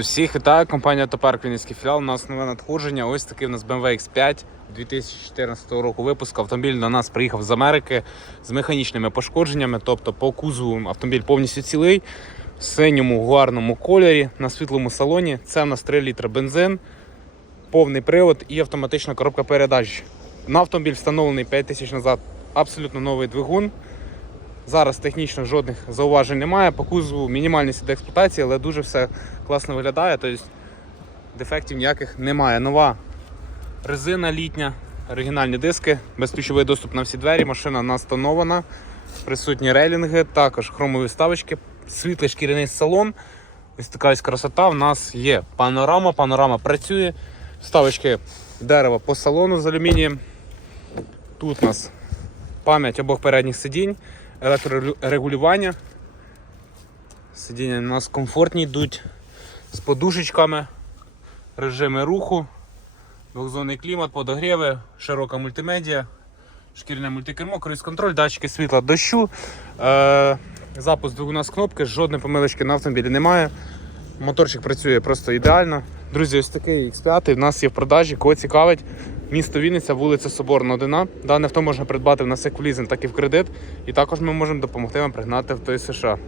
Всіх вітаю, компанія Топарк Вінницький філіал. У нас нове надходження. Ось такий у нас BMW X5 2014 року випуску. Автомобіль до нас приїхав з Америки з механічними пошкодженнями. Тобто по кузову автомобіль повністю цілий, в синьому гарному кольорі, на світлому салоні. Це у нас 3 літра бензин, повний привод і автоматична коробка передач. На автомобіль встановлений 5 тисяч назад абсолютно новий двигун. Зараз технічно жодних зауважень немає. По кузову мінімальний слід експлуатації, але дуже все класно виглядає. Тобто дефектів ніяких немає. Нова резина літня, оригінальні диски, безключовий доступ на всі двері. Машина настанована, присутні рейлінги, також хромові вставочки, світлий шкіряний салон. Ось така ось красота. У нас є панорама, панорама працює. Вставочки дерева по салону з алюмінієм. Тут у нас пам'ять обох передніх сидінь, електрорегулювання. Сидіння у нас комфортні йдуть з подушечками, режими руху, двохзонний клімат, подогріви, широка мультимедіа, шкіряне мультикермо, круїз-контроль, датчики світла дощу. Е, запуск двигуна з кнопки, жодної помилочки на автомобілі немає. Моторчик працює просто ідеально. Друзі, ось такий X5 в нас є в продажі. Кого цікавить, місто Вінниця, вулиця Соборна 1. Дане авто можна придбати в нас як в лізинг, так і в кредит. І також ми можемо допомогти вам пригнати в той США.